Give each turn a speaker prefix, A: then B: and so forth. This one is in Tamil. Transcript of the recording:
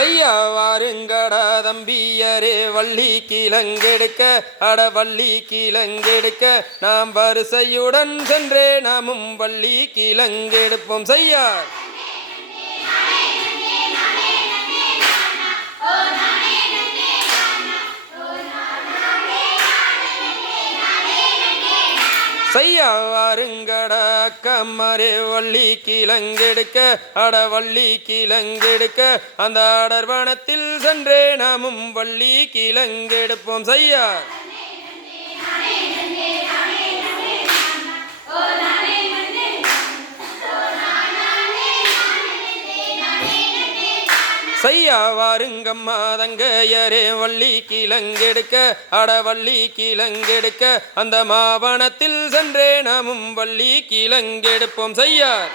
A: செய்யா வாருங்கடா தம்பியரே வள்ளி கீழங்கெடுக்க அட வள்ளி கீழங்கெடுக்க நாம் வரிசையுடன் சென்றே நாமும் வள்ளி கீழங்கெடுப்போம். செய்யார் செய்யா வாருங்கடா கம்மரே வள்ளி கீழங்கெடுக்க அட வள்ளி கீழங்கெடுக்க அந்த அடர்வனத்தில் சென்றே நாமும் வள்ளி கீழங்கெடுப்போம். செய்யார் செய்யா வாருங்கம்மா தங்கையரே வள்ளி கிழங்கெடுக்க அடவள்ளி கிழங்கெடுக்க அந்த மாவனத்தில் சென்றே நாமும் வள்ளி கிழங்கெடுப்போம். செய்யார்